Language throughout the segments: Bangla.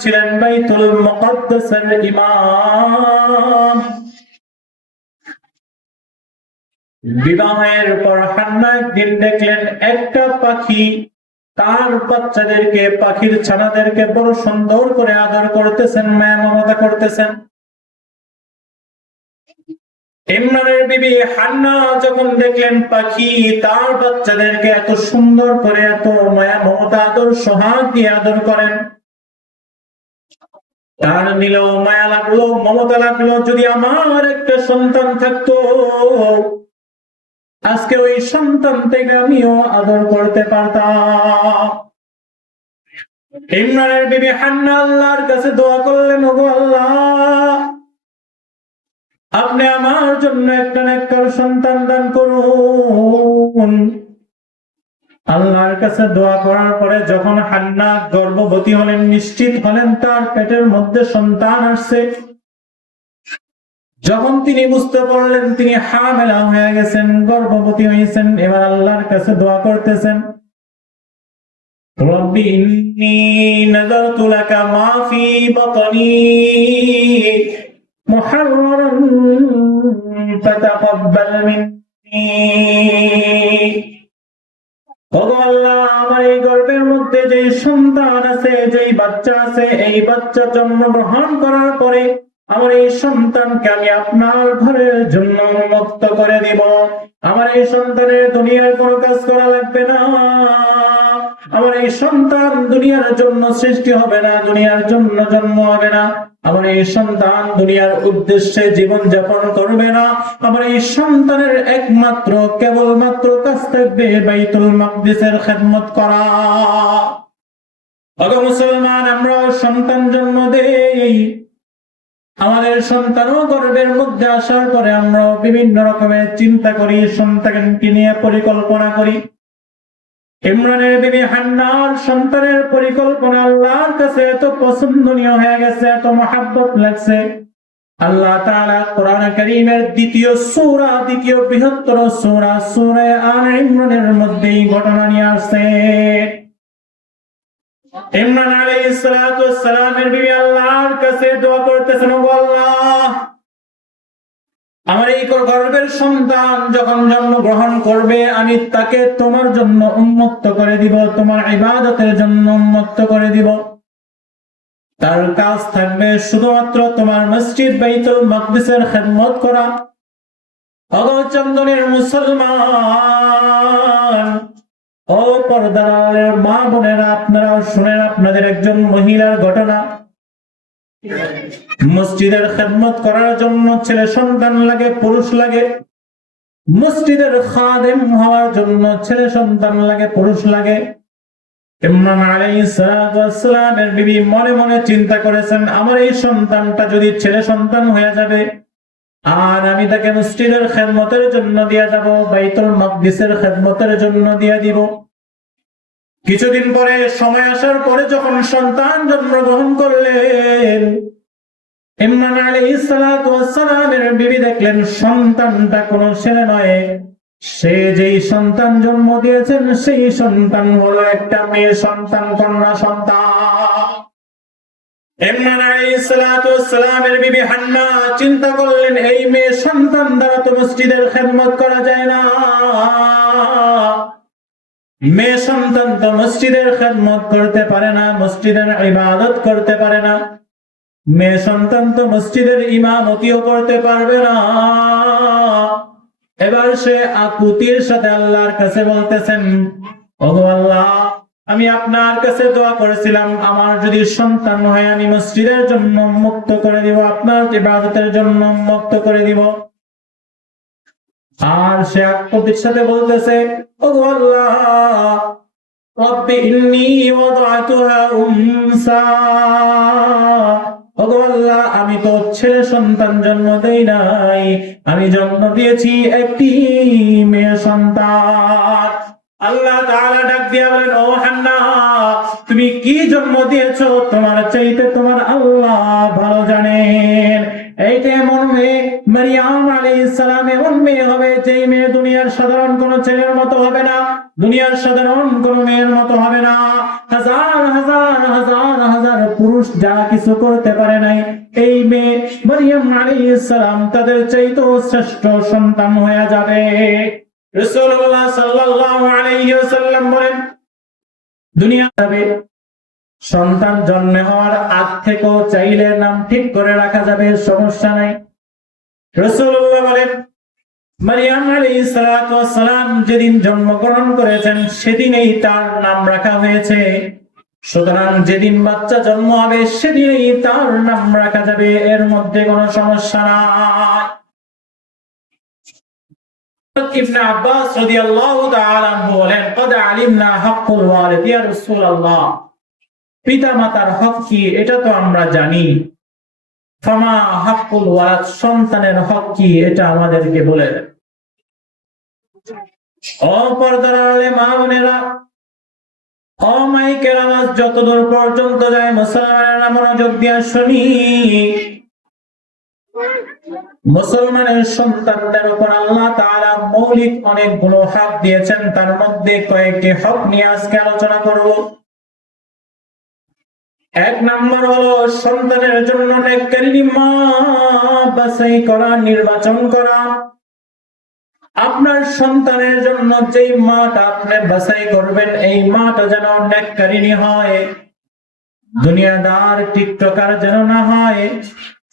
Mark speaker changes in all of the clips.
Speaker 1: ছিলেন বাইতুল ইমাম। বিবাহের পর হান্না একদিন দেখলেন একটা পাখি তার বাচ্চাদেরকে, পাখির ছানাদেরকে বড় সুন্দর করে আদর করতেছেন, মায়া মমতা করতেছেন। ইমরানের বিবি হান্না যখন দেখলেন পাখি, তার বাচ্চাদেরকে এত সুন্দর করে, এত মায়া, মমতা, আদর, সোহাগ দিয়ে আদর করেন। তার নিল মায়া লাগল, মমতা লাগল, যদি আমার একটা সন্তান থাকতো, আজকে ওই সন্তান থেকে আমিও আদর করতে পারতাম। ইমরানের বিবি হান্না আল্লাহর কাছে দোয়া করলেন, ওগো আল্লাহ আপনি আমার জন্য একটা নেককার সন্তান দান করুন। আল্লাহর কাছে দোয়া করার পরে যখন হান্না গর্ভবতী হলেন, নিশ্চিত হলেন তার পেটের মধ্যে সন্তান আসছে। যখন তিনি বুঝতে পারলেন তিনি হামেলা হয়ে গেছেন, গর্ভবতী হয়েছেন, এবার আল্লাহর কাছে দোয়া করতেছেন। রব্বি ইন্নী নাযারতু লাকা মা ফি বাতনি। মিন্নি ওগো আল্লাহ, আমার এই গর্ভের মধ্যে যে সন্তান আছে, যেই বাচ্চা আছে, এই বাচ্চা জন্মগ্রহণ করার পরে আমার এই সন্তানকে আমি আপনার ঘরের জন্য মুক্ত করে দিব। আমার এই সন্তানের দুনিয়ার কোনো কাজ করা লাগবে না। আমার এই সন্তান দুনিয়ার জন্য সৃষ্টি হবে না, দুনিয়ার জন্য জন্ম হবে না। আমার এই সন্তান দুনিয়ার উদ্দেশ্যে জীবন যাপন করবে না। আমার এই সন্তানের একমাত্র, কেবলমাত্র থাকবে বাইতুল মাকদিসের খেদমত করা। অগ মুসলমান, আমরা সন্তান জন্ম দেই। আমাদের সন্তানও গর্বের মধ্যে আসার পরে আমরা বিভিন্ন রকমের চিন্তা করি, সন্তানকে নিয়ে পরিকল্পনা করি। ইমরানের বিবি হান্নার সন্তানের পরিকল্পনা আল্লাহর কাছে এত পছন্দনীয় হয়ে গেছে, এত মহাব্বত লাগছে। আল্লাহ তাআলা কোরআন কারীমের দ্বিতীয় সূরা, দ্বিতীয় বৃহত্তর সূরা সূরা আল ইমরানের মধ্যে এই ঘটনা নিয়ে আসছে। ইমরান আলাইহিস সালাতু ওয়াস সালামের বিবি আল্লাহর কাছে দোয়া করতেছেন ও আল্লাহ আমার এই গর্ভের সন্তান যখন জন্মগ্রহণ করবে, আমি তাকে তোমার জন্য উন্মুক্ত করে দিব, তোমার ইবাদতের জন্য উন্মুক্ত করে দিব। তার কাজ থাকবে শুধুমাত্র তোমার মসজিদ বাইতুল মাকদিসের খেদমত করা। অগচন্দনের মুসলমান, ও পর্দারের মা বোনেরা আপনারা শুনেন আপনাদের একজন মহিলার ঘটনা। মসজিদের খেদমত করার জন্য ছেলে সন্তান লাগে, পুরুষ লাগে। মসজিদের খাদেম হওয়ার জন্য ছেলে সন্তান লাগে, পুরুষ লাগে। মনে মনে চিন্তা করেছেন, আমার এই সন্তানটা যদি ছেলে সন্তান হয়ে যাবে, আর আমি তাকে মসজিদের খেদমতের জন্য দিয়ে যাব, বাইতুল মাকদিসের খেদমতের জন্য দিয়ে দিব। কিছুদিন পরে, সময় আসার পরে যখন সন্তান জন্মগ্রহণ করলেন ইমরান বিবি দেখলেন, সন্তানটা ছেলে নয়। সে যেই সন্তান জন্ম দিয়েছেন, সেই সন্তান হলো একটা মেয়ে সন্তান, কন্যা সন্তান। চিন্তা করলেন, এই মেয়ে সন্তান দ্বারা তো মসজিদের খেদমত করা যায় না। মেয়ে সন্তান তো মসজিদের খেদমত করতে পারে না, মসজিদের ইবাদত করতে পারে না। মেয়ে সন্তান তো মসজিদের ইমামতিও করতে পারবে না। এবার সে আকুতির সাথে আল্লাহর কাছে বলতেছেন, ওগো আল্লাহ, আমি আপনার কাছে দোয়া করেছিলাম, আমার যদি সন্তান হয়, আমি মসজিদের জন্য মুক্ত করে দিব, আপনার ইবাদতের জন্য মুক্ত করে দিব। আর সে আকুতির সাথে বলতেছে, ওগো আল্লাহ, রব্বি ইন্নী উনসা। ওগো আল্লাহ, আমি তো ছেলে সন্তান জন্ম দেই নাই। আমি জন্ম দিয়েছি একটি মেয়ে সন্তান। আল্লাহ তাআলা ডাক দিয়া বলেন, ও হান্না, তুমি কি জন্ম দিয়েছ? তোমার চাইতে তোমার আল্লাহ ভালো জানেন। এইটা এমন মেয়ে, মারিয়াম আলাইহিস সালাম এমন মেয়ে হবে, যেই মেয়ে দুনিয়ার সাধারণ কোন ছেলের মতো হবে না, দুনিয়ার সাধারণ কোন মেয়ের মতো হবে না। হাজার হাজার হাজার হাজার পুরুষ যা কিছু করতে পারে নাই, এই মেয়ে মারিয়াম আলাইহিস সালাম তাদের চাইতেও শ্রেষ্ঠ সন্তান হয়ে যাবে। রাসূলুল্লাহ সাল্লাল্লাহু আলাইহি ওয়াসাল্লাম বলেন, দুনিয়া যাবে সন্তান জন্ম হওয়ার আগ থেকেও চাইলে নাম ঠিক করে রাখা যাবে সমস্যা নাই রাসূলুল্লাহ বলেন মারিয়াম আলাইহিস সালাতু ওয়াস সালাম যেদিন জন্মগ্রহণ করেছেন সেদিনেই তার নাম রাখা হয়েছে সুতরাং যেদিন বাচ্চা জন্ম হবে সেদিনই তার নাম রাখা যাবে এর মধ্যে কোনো সমস্যা নাই ইবনে আব্বাস রাদিয়াল্লাহু তাআলা আনহু বলেন قد علمنا حق الوالد يا رسول الله পিতা মাতার হক কি, এটা তো আমরা জানি। ফামা হাক্কুল ওয়ালাদ, সন্তানের হক কি, এটা আমাদেরকে বলে দেন অপরদার আলে মা বোনেরা আওয়াজ যতদূর পর্যন্ত যায় মুসলমানেরা মনোযোগ দিয়া শুনি। মুসলমানের সন্তানদের উপর আল্লাহ তাআলা মৌলিক অনেকগুলো হক দিয়েছেন, তার মধ্যে কয়েকটি হক নিয়ে আজকে আলোচনা করব। এক নাম্বার হলো সন্তানের জন্য বাছাই করা, নির্বাচন করা। আপনার সন্তানের জন্য যেই মাটা আপনি বাছাই করবেন, এই মাটা যেন নেককারিনী হয়। দুনিয়াদার টিকটকার যেন না হয়,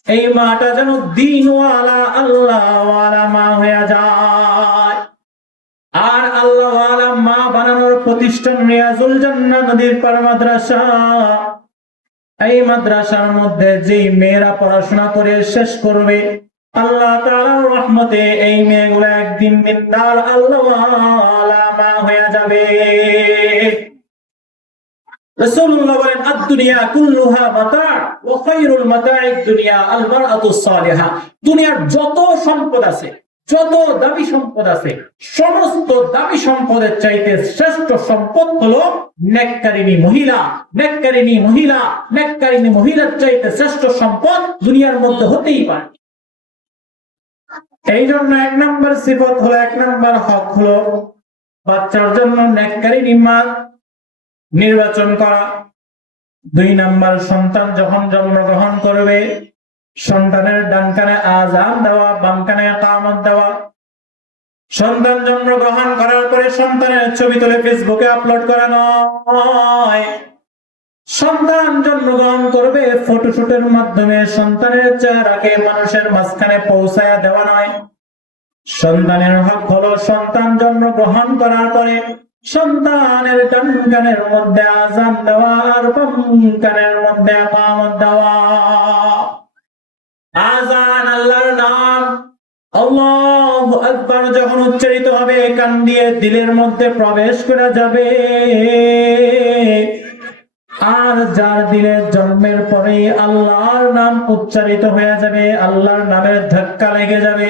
Speaker 1: এই মাটা যেন দিনওয়ালা, আল্লাহওয়ালা মা হয়ে যায়। আর আল্লাহওয়ালা মা বানানোর প্রতিষ্ঠান রিয়াজুল জান্নাহ নদীর পার মাদ্রাসা। এই মাদ্রাসার মধ্যে যেই মেয়েরা পড়াশোনা করে শেষ করবে, আল্লাহ রহমতে এই মেয়েগুলো একদিন দিনদার আল্লাহওয়ালা মা হয়ে যাবে। দুনিয়ার যত সম্পদ আছে যত দামি সম্পদ আছে, সমস্ত দামি সম্পদের চাইতে শ্রেষ্ঠ সম্পদ হলো নেককারিনী মহিলা। নেককারিনী মহিলা, নেককারিনী মহিলার চাইতে শ্রেষ্ঠ সম্পদ দুনিয়ার মধ্যে হতেই পারে। এই জন্য এক নম্বর সিফত হলো, এক নম্বর হক হলো বাচ্চার জন্য নেককারিনী মা নির্বাচন করা। দুই নাম্বার সন্তান যখন জন্মগ্রহণ করবে সন্তানের ডান কানে আজান দেওয়া বাম কানে কামত দেওয়া। সন্তান জন্মগ্রহণ করার পরে সন্তানের ছবি তুলে ফেসবুকে আপলোড করা নয়। সন্তান জন্মগ্রহণ করবে ফটোশুটের মাধ্যমে, সন্তানের চেহারাকে মানুষের মাঝখানে পৌঁছায় দেওয়া নয়। সন্তানের হক হলো সন্তান জন্মগ্রহণ করার পরে সন্তানের ডান কানের মধ্যে আজান দেওয়া আর বাম কানের মধ্যে কামত দেওয়া। আজান আল্লাহর নাম। আল্লাহ আকবার যখন উচ্চারিত হবে, কান দিয়ে দিলের মধ্যে প্রবেশ করে যাবে। আর যার দিলে জন্মের পরে আল্লাহর নাম উচ্চারিত হয়ে যাবে, আল্লাহর নামের ধাক্কা লেগে যাবে।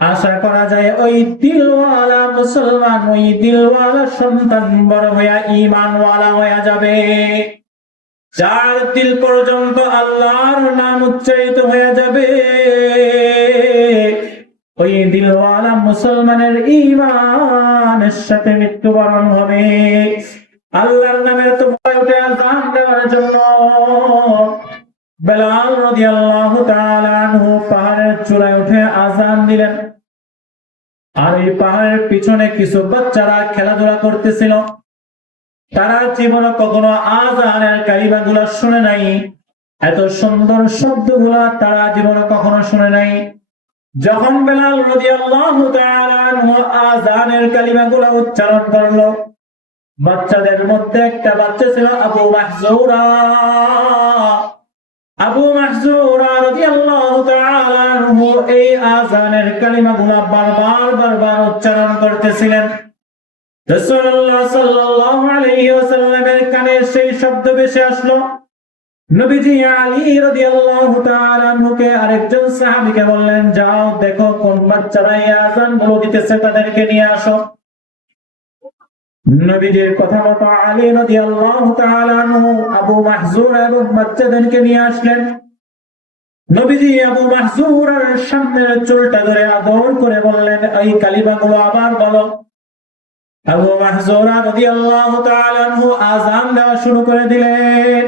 Speaker 1: আশা করা যায় ওই দিলওয়ালা মুসলমান, ওই দিলওয়ালা সন্তান বড় হইয়া ইমানওয়ালা হয়ে যাবে। চার দিল পর্যন্ত আল্লাহর নাম উচ্চারিত হয়ে যাবে, ওই দিলওয়ালা মুসলমানের ইমানের সাথে মৃত্যুবরণ হবে। আল্লাহর নামে তো ভয় উঠে দেওয়ার জন্য বেলাল তাআলা আনহু পাহাড়ের চূড়ায় উঠে আজান দিলেন। আর এই পাহাড়ের পিছনে কিছু বাচ্চারা খেলাধুলা করতেছিল। তারা জীবনে কখনো আজানের কালিমাগুলা শুনে নাই। এত সুন্দর শব্দগুলা তারা জীবনে কখনো শুনে নাই। যখন বেলাল তাআলা আনহু আজানের কালিমাগুলা উচ্চারণ করল, বাচ্চাদের মধ্যে একটা বাচ্চা ছিল আবু মাহজুরা। আবু মাহজুরা তাআলা আনহু এই আজানের কালিমাগুলা বারবার বারবার উচ্চারণ করতেছিলেন। নবীজির কথা আবু মাহজুর বাচ্চাদেরকে নিয়ে আসলেন। নবীজি আবু সামনের চুলটা ধরে আদর করে বললেন, এই কালিমাগুলো আবার বলো। আযান দেওয়া শুরু করে দিলেন।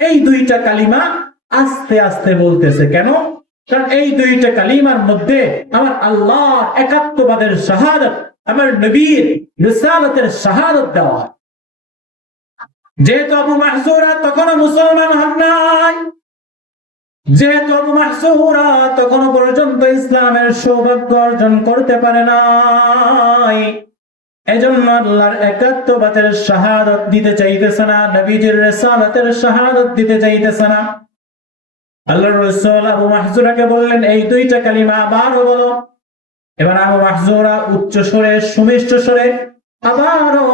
Speaker 1: এই দুইটা কালিমা আস্তে আস্তে বলতেছে কেন? কারণ এই দুইটা কালিমার মধ্যে আমার আল্লাহ একাত্মবাদের শাহাদত আমার নবীর রিসালতের শাহাদত দেওয়া হয়। যেহেতু আবু মাহসুরা তখনও মুসলমান হন নাই, যেহেতু আবু মাহসুরা তখনও পর্যন্ত ইসলামের সৌভাগ্য অর্জন করতে পারে নাই, এজন্য আল্লাহর একাত্মবাদের শাহাদত দিতে চাইতেছে না, নবীজির রেসালতের শাহাদত দিতে চাইতেছে না। আল্লাহ রসুল আবু মাহজুরাকে বললেন, এই দুইটা কালিমা আবারও বলো। এবার আবু মাহজুরা উচ্চ সুরে, সুমিষ্ট সুরে। আবারও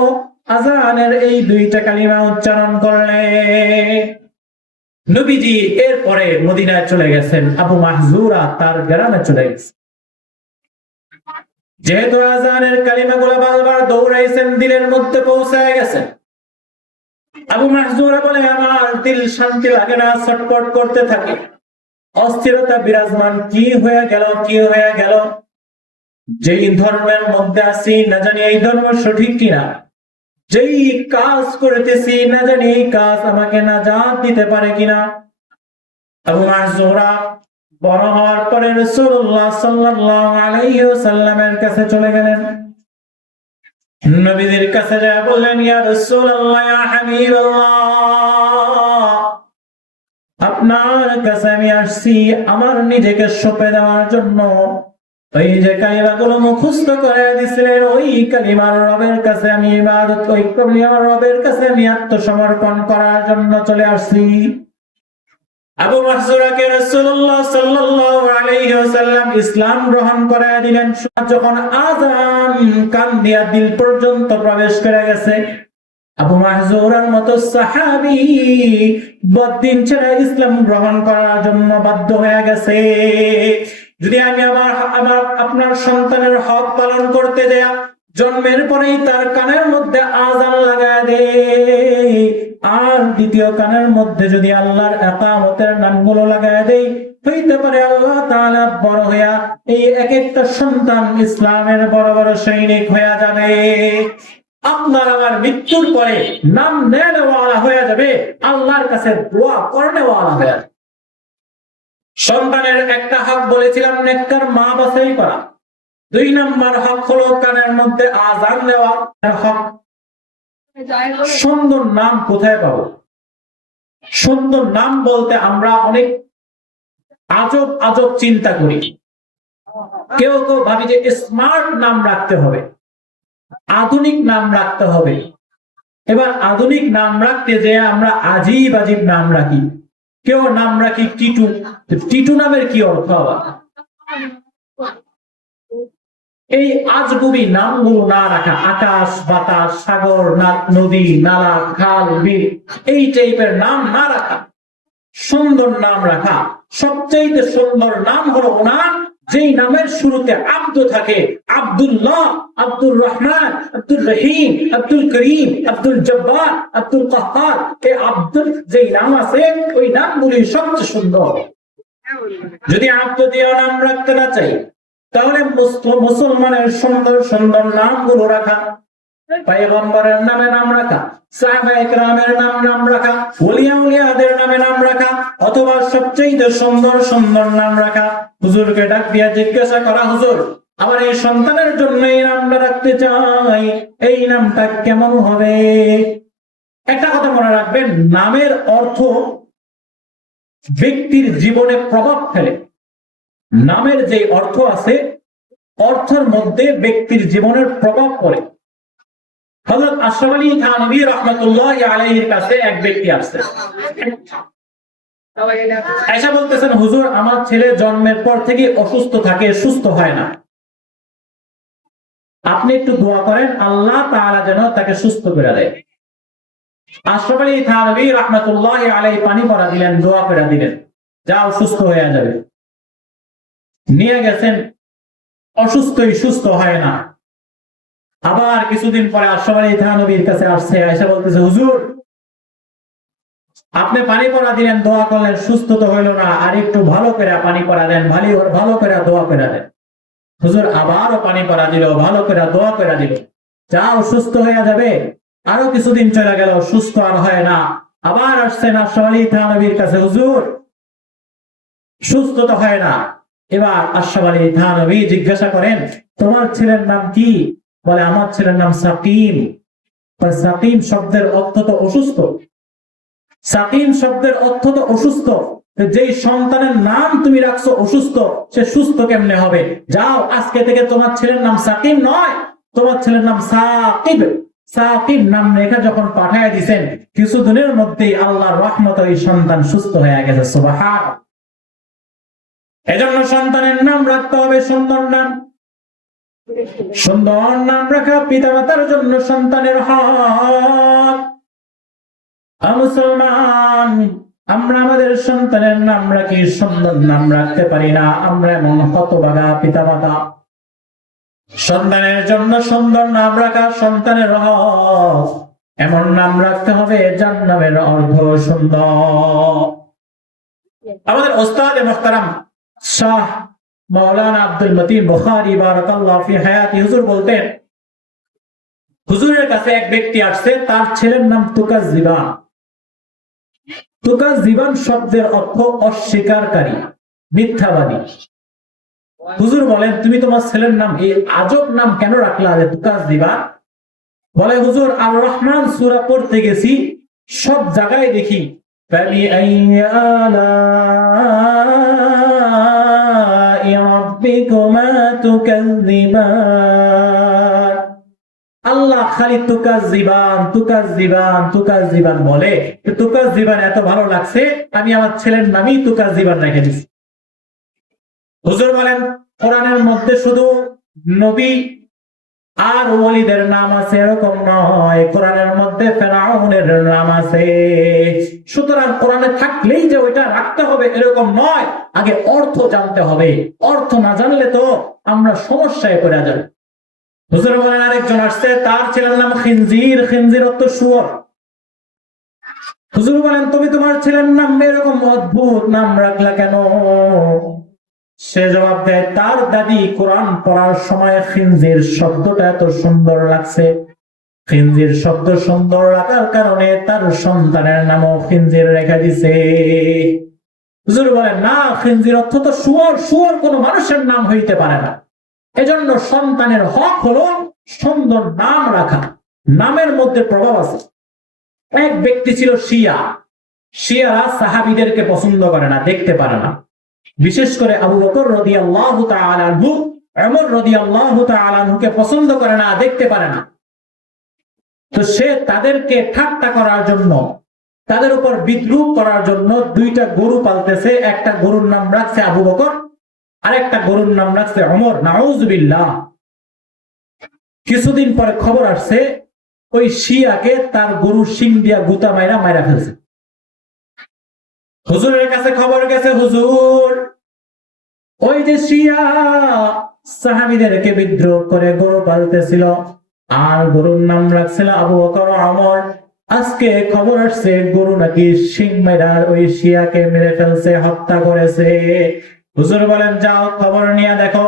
Speaker 1: আজানের এই দুইটা কালিমা উচ্চারণ করলে। নবীজি এরপরে মদিনায় চলে গেছেন, আবু মাহজুরা তার গ্রামে চলে গেছে। যেহেতু আজানের কালিমাগুলো বারবার দৌড়াইছেন, দিলের মধ্যে পৌঁছায় গেছে। আবু মাহজুরা বলে, আমার দিল শান্তি লাগে না, ছটপট করতে থাকে। অস্থিরতা বিরাজমান, কি হয়ে গেল, কি হয়ে গেল? যেই ধর্মের মধ্যে আছি, না জানি এই ধর্ম সঠিক কিনা। যেই কাজ করতেছি, না জানি এই কাজ আমাকে না জাত দিতে পারে কিনা। আবু মাহজুরা বড় হওয়ার পরে রসুল্লাহ সাল্লাল্লাহু আলাইহি ওয়াসাল্লামের কাছে চলে গেলেন। নবীদের কাছে যা বললেন, ইয়া রাসূলুল্লাহ, ইয়া হাবিবাল্লাহ, আপনার কাছে আমি আসছি আমার নিজেকে সঁপে দেওয়ার জন্য। ওই যে কালিমাগুলো মুখস্থ করে দিছিলেন, ওই কালিমার রবের কাছে আমি ইবাদত ওই রবের কাছে আমি আত্মসমর্পণ করার জন্য চলে আসছি। আবু মাহজুরাকে রাসূলুল্লাহ সাল্লাল্লাহু আলাইহি ওয়াসাল্লাম ইসলাম গ্রহণ করায় দিলেন। যখন আযান কান দিয়া দিল পর্যন্ত প্রবেশ করে গেছে, আবু মাহজুরার মতো সাহাবী বদিন ছেড়ে ইসলাম গ্রহণ করার জন্য বাধ্য হয়ে গেছে। যদি আমি আমার আমার আপনার সন্তানের হক পালন করতে দেয়া জন্মের পরেই তার কানের মধ্যে আজান লাগায় দে আর দ্বিতীয় কানের মধ্যে যদি আল্লাহর একামতের নামগুলো লাগায় দেই, হইতে পারে আল্লাহ তাআলা বড় হইয়া এই এক একটা সন্তান ইসলামের বড় বড় সৈনিক হইয়া যাবে। আপনার আমার মৃত্যুর পরে নাম নেওয়ালা হয়ে যাবে, আল্লাহর কাছে দোয়া করনেওয়ালা হয়ে যাবে। সন্তানের একটা হক বলেছিলাম, নেককার মা বাছাই করা। দুই নম্বর হক হলো কানের মধ্যে আজান দেওয়া হক। সুন্দর নাম কোথায় পাবো? সুন্দর নাম বলতে আমরা অনেক আজব আজব চিন্তা করি। কেউ কেউ ভাবি যে স্মার্ট নাম রাখতে হবে, আধুনিক নাম রাখতে হবে। এবার আধুনিক নাম রাখতে যে আমরা আজিব আজিব নাম রাখি। কেউ নাম রাখি টিটু। টিটু নামের কি অর্থ এই আজগুবি নামগুলো না রাখা, আকাশ, বাতাস, সাগর নদী, নালা, খাল, বিল, এই টাইপের নাম না রাখা। সুন্দর নাম রাখা। সবচেয়ে সুন্দর নাম হলো ওনার যেই নামের শুরুতে আব্দ থাকে, আব্দুল্লাহ, আব্দুর রহমান আব্দুল রহিম, আব্দুল করিম, আব্দুল জব্বার, আব্দুল কাহার, এই আব্দুল যেই নাম আছে, ওই নামগুলি সবচেয়ে সুন্দর। যদি আব্দ দিয়ে নাম রাখতে না চাই, তাহলে মুসলমানের সুন্দর সুন্দর নামগুলো রাখা। পয়গম্বরের নামে নাম রাখা সাহাবা একরামের নাম নাম রাখা উলিয়া উলিয়াদের নামে নাম রাখা, অথবা সবচেয়ে সুন্দর সুন্দর নাম রাখা। হুজুরকে ডাক দিয়া জিজ্ঞাসা করা, হুজুর, আমার এই সন্তানের জন্য এই নামটা রাখতে চাই, এই নামটা কেমন হবে? একটা কথা মনে রাখবেন, নামের অর্থ ব্যক্তির জীবনে প্রভাব ফেলে। নামের যে অর্থ আছে, অর্থের মধ্যে ব্যক্তির জীবনের প্রভাব পড়ে। হযরত আশরাফ আলী রহমাতুল্লাহ আলাইহির কাছে এক ব্যক্তি আসছে। আয়েশা বলতেছেন, হুজুর, আমার ছেলে জন্মের পর থেকে অসুস্থ থাকে, সুস্থ হয় না। আপনি একটু দোয়া করেন, আল্লাহ তাআলা যেন তাকে সুস্থ করে দেয়। আশরাফ আলী থানভী রহমাতুল্লাহ আলাইহি পানি পড়া দিলেন, দোয়া করে দিলেন, যাও, সুস্থ হয়ে যাবে। নিয়ে গেছেন, অসুস্থই সুস্থ হয় না। আবার কিছুদিন পরে আশরাফ আলী থানবীর কাছে আসছে আয়সা বলতেছে, হুজুর, আপনি পানি পড়া দিলেন, দোয়া করলেন, সুস্থ তো হইল না, আর একটু ভালো করে পানি পড়া দেন, ভালো ভালো করে দোয়া করে দেন। হুজুর আবারও পানি পড়া দিল, ভালো করে দোয়া করে দিল। যাও, সুস্থ হয়ে যাবে, আরও কিছুদিন চলে গেল, সুস্থ আর হয় না। আবার আসছেন আশরাফ আলী থানবীর কাছে, হুজুর, সুস্থ তো হয় না। এবার আশরাফ আলী থানবী জিজ্ঞাসা করেন, তোমার ছেলের নাম কি? বলে, আমার ছেলের নাম সাকিম। সাকিম শব্দের অর্থ তো অসুস্থ। সাকিম শব্দের অর্থ তো অসুস্থ। যেই সন্তানের নাম তুমি রাখছো অসুস্থ, সে সুস্থ কেমনে হবে? যাও, আজকে থেকে তোমার ছেলের নাম সাকিম নয়, তোমার ছেলের নাম সাকিব। সাকিব নাম রেখা যখন পাঠায় দিছেন, কিছুদিনের মধ্যেই আল্লাহর রহমত ওই সন্তান সুস্থ হয়ে গেছে। সুবাহান এজন্য সন্তানের নাম রাখতে হবে সুন্দর নাম। সুন্দর নাম রাখা পিতা মাতার জন্য সন্তানের হক। মুসলমান, আমরা আমাদের সন্তানের নাম রাখি, সুন্দর নাম রাখতে পারি না, আমরা এমন হতবাগা পিতা মাতা সন্তানের জন্য সুন্দর নাম রাখা সন্তানের হক। এমন নাম রাখতে হবে যার নামের অর্ধ সুন্দর। আমাদের ওস্তাদ মোহতারাম শাহ মৌলানা আব্দুল মতিন বখারি বারাকাল্লাফি হায়াতি, হুজুর বলতেন, হুজুরের কাছে এক ব্যক্তি আসছে, তার ছেলের নাম তুকাস জীবান। তুকাস জীবান শব্দের অর্থ অস্বীকারী, মিথ্যাবাদী। হুজুর বলেন, তুমি তোমার ছেলের নাম, এই আজব নাম কেন রাখলা যে তুকাস দিবা বলে, হুজুর আর রহমান সুরা পড়তে গেছি, সব জায়গায় দেখি ربكما تكذبان আল্লাহ খালি তুকাস জীবান তুকাস জীবান তুকাস জীবান বলে তো তুকাস জীবান এত ভালো লাগছে আমি আমার ছেলের নামই তুকাস জীবান রেখে দিচ্ছি হুজুর বলেন কোরআনের মধ্যে শুধু নবী আর ওলিদের নাম আছে এরকম নয় কোরআনের মধ্যে ফেরাউনের নাম আছে সুতরাং কোরআনে থাকলেই যে ওইটা রাখতে হবে এরকম নয় আগে অর্থ জানতে হবে অর্থ না জানলে তো আমরা সমস্যায় পড়ে যাব। হুজুর বলেন, আরেকজন আসছে, তার ছেলের নাম খিনজির। খিনজির অর্থ শুয়োর। হুজুর বলেন, তুমি তোমার ছেলের নাম এরকম অদ্ভুত নাম রাখলা কেন? সে জবাব দেয়, তার দাদি কোরআন পড়ার সময় খিনজির শব্দটা এত সুন্দর লাগছে। খিনজির শব্দ সুন্দর রাখার কারণে তার সন্তানের নামও খিনজির রেখে দিছে। হুজুর না, খিনজির অর্থ তো কোনো মানুষের নাম হইতে পারে না। এজন্য সন্তানের হক হলো সুন্দর নাম রাখা। নামের মধ্যে প্রভাব আছে। এক ব্যক্তি ছিল শিয়া। শিয়ারা সাহাবিদেরকে পছন্দ করে না, দেখতে পারে না। বিশেষ করে আবু বকর রদি আল্লাহ এমন রদি আল্লাহ তালুকে পছন্দ করে না, দেখতে পারে না। তো সে তাদেরকে ঠাট্টা করার জন্য তাদের উপর বিদ্রুপ করার জন্য দুইটা গরু পালতেছে। একটা গরুর নাম রাখছে আবু বকর আর একটা গরুর নাম রাখছে অমর নাউজবিল্লাহ। কিছুদিন পরে খবর আসছে, ওই শিয়াকে তার গরুর শিং দিয়া গুতা মাইরা মাইরা ফেলছে। হুজুরের কাছে খবর গেছে, হুজুর, ওই যে শিয়া সাহাবিদেরকে বিদ্রোহ করে গরু পালতেছিল, আর গরুর নাম রাখছিল আবু বকর আমর আজকে খবর আসছে, গরু নাকি সিং মেরার ওই শিয়াকে মেরে ফেলছে, হত্যা করেছে। হুজুর বলেন, যাও, খবর নিয়ে দেখো।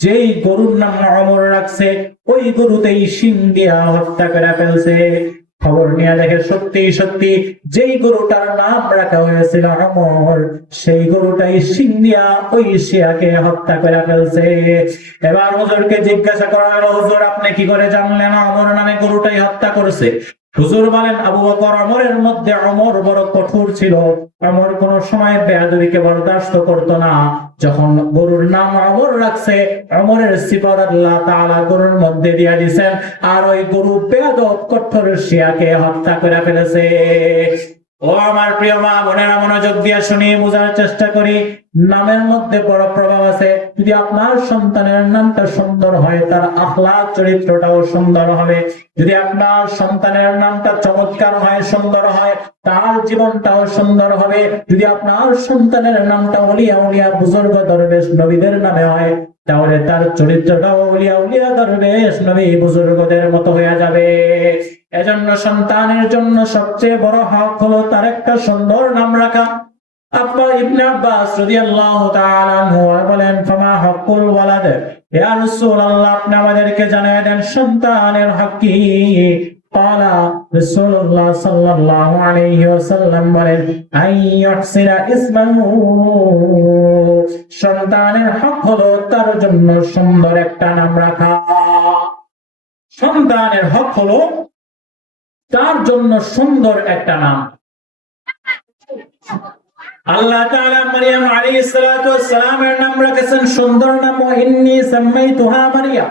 Speaker 1: যেই গরুর নাম অমর রাখছে, ওই গরুতেই সিং দিয়া হত্যা করে ফেলছে। খবর নিয়ে দেখে, সত্যি সত্যি, যেই গরুটার নাম রাখা হয়েছিল অমর, সেই গরুটাই সিং দিয়া ওই শিয়াকে হত্যা করে ফেলছে। এবার হুজুরকে জিজ্ঞাসা করা হলো, হুজুর, আপনি কি করে জানলেন অমর নামে গরুটাই হত্যা করেছে? হুজুর বলেন, আবু বকর অমরের মধ্যে অমর বড় কঠোর ছিল। অমর কোন সময় বেহাদুরিকে বরদাস্ত করত না। যখন গরুর নাম অমর রাখছে, অমরের সিপর আল্লাহ তাআলা গরুর মধ্যে দিয়া দিছেন। আর ওই গরু বেহাদ কঠোর শিয়াকে হত্যা করে ফেলেছে। ও আমার প্রিয় মা বোনেরা, মনোযোগ দিয়ে শুনি, বোঝার চেষ্টা করি। নামের মধ্যে বড় প্রভাব আছে। যদি আপনার সন্তানের নামটা সুন্দর হয়, তার আখলাক চরিত্রটাও সুন্দর হবে। যদি আপনার সন্তানের নামটা চমৎকার হয়, সুন্দর হয়, তার জীবনটাও সুন্দর হবে। যদি আপনার সন্তানের নামটা উলিয়া উলিয়া বুজুর্গ দরবেশ নবীদের নামে হয়, তাহলে তার চরিত্রটাও উলিয়া উলিয়া দরবেশ নবী বুজুর্গদের মতো হয়ে যাবে। এজন্য সন্তানের জন্য সবচেয়ে বড় হক হলো তার একটা সুন্দর নাম রাখা আব্বা ইবনে আব্বাস রাদিয়াল্লাহু তাআলা আনহু বলেন ফামা হকুল ওয়ালাদ ইয়া রাসূলুল্লাহ আপনি আমাদেরকে জানিয়ে দেন সন্তানের হক কি قال رسول الله صلى الله عليه وسلم বলেন আই ইউহসিনা ইসমাহু সন্তানের হক হলো তার জন্য সুন্দর একটা নাম রাখা সন্তানের হক হলো তার জন্য সুন্দর একটা নাম। আল্লাহ তাআলা মারিয়াম আলাইহিস সালাতু ওয়াস সালামের নাম রেখেছেন, সুন্দর নাম সাম্মাইতুহা মারিয়াম.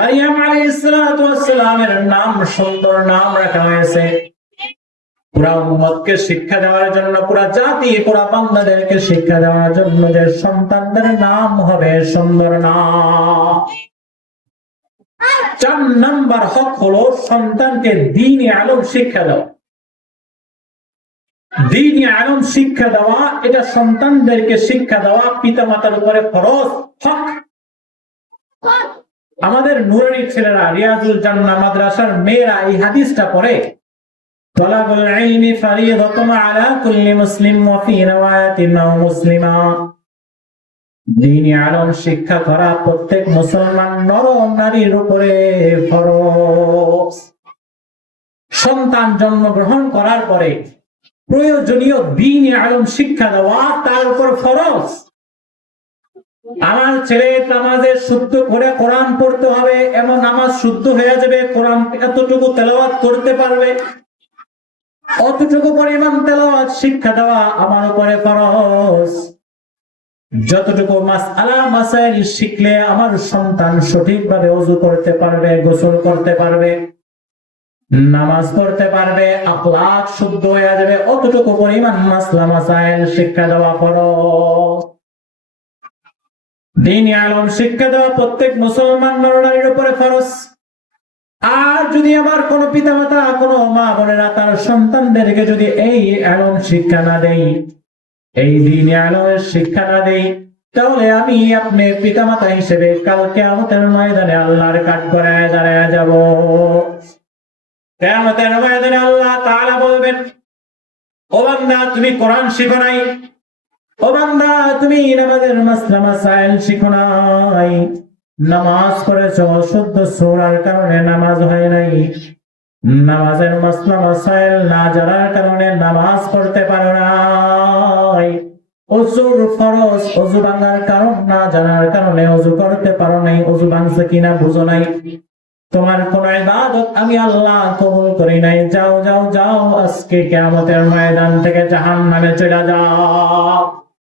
Speaker 1: মারিয়াম আলাইহিস সালাতু ওয়াস সালামের নাম, সুন্দর নাম রাখা হয়েছে। পুরা উম্মতকে শিক্ষা দেওয়ার জন্য, পুরা জাতি, পুরা বান্দাদেরকে শিক্ষা দেওয়ার জন্য যে সন্তানদের নাম হবে সুন্দর নাম। চার নাম্বার হক হলো সন্তানকে দিনই আলম শিক্ষা দেওয়া। দিনই আলম শিক্ষা দেওয়া, এটা সন্তানদেরকে শিক্ষা দেওয়া পিতা মাতার উপরে ফরজ হক। আমাদের নুরানি ছেলেরা রিয়াজুল জান্না মাদ্রাসার মেয়েরা এই হাদিসটা পড়ে ইলমি ফারিদাতুন আলা কুল্লি মুসলিম ওয়া ফি রাওয়ায়াতিন আও মুসলিমা। দিনী আলম শিক্ষা করা প্রত্যেক মুসলমান নর নারীর উপরে সন্তান জন্মগ্রহণ করার পরে প্রয়োজনীয় দিনী আলম শিক্ষা দেওয়া তার উপর ফরজ। আমার ছেলে নামাজে শুদ্ধ করে কোরআন পড়তে হবে, এমন নামাজ শুদ্ধ হয়ে যাবে, কোরআন এতটুকু তেলাওয়াত করতে পারবে। অতটুকু পরিমাণ তেলাওয়াত শিক্ষা দেওয়া আমার উপরে ফরজ। যতটুকু মাস আলা মাসাইল শিখলে আমার সন্তান সঠিকভাবে অজু করতে পারবে, গোসল করতে পারবে, নামাজ পড়তে পারবে আখলাক শুদ্ধ হয়ে যাবে, অতটুকু পরিমাণ মাসলা মাসাইল শিক্ষা দেওয়া ফরজ। দিন আলম শিক্ষা দেওয়া প্রত্যেক মুসলমান নরনারীর উপরে ফরজ। আর যদি আমার কোন পিতামাতা, কোনো মা বোনেরা তার সন্তানদেরকে যদি এই আলম শিক্ষা না দেই এই দিন আলমের শিক্ষা না দেই, তাহলে আমি আপনি পিতামাতা হিসেবে কালকে আমাদের ময়দানে আল্লাহর কাঠ করে দাঁড়ায় যাব। কেমতের ময়দানে আল্লাহ বলবেন, ও বান্দা, তুমি কোরআন শিখো নাই? ও বান্দা, তুমি নামাজের মাসলা মাসাইল শিখো নাই? নামাজ পড়েছ, শুদ্ধ সূরার কারণে নামাজ হয় নাই। নামাজের মাসলা মাসাইল না জানার কারণে নামাজ পড়তে পারো নাই। অজুর ফরজ অজু ভাঙার কারণ না জানার কারণে অজু করতে পারো নাই। অজু ভাঙছে কিনা বুঝো নাই। তোমার কোন ইবাদত আমি আল্লাহ কবুল করি নাই। যাও যাও যাও, আজকে কিয়ামতের ময়দান থেকে জাহান্নামে চলে যাও।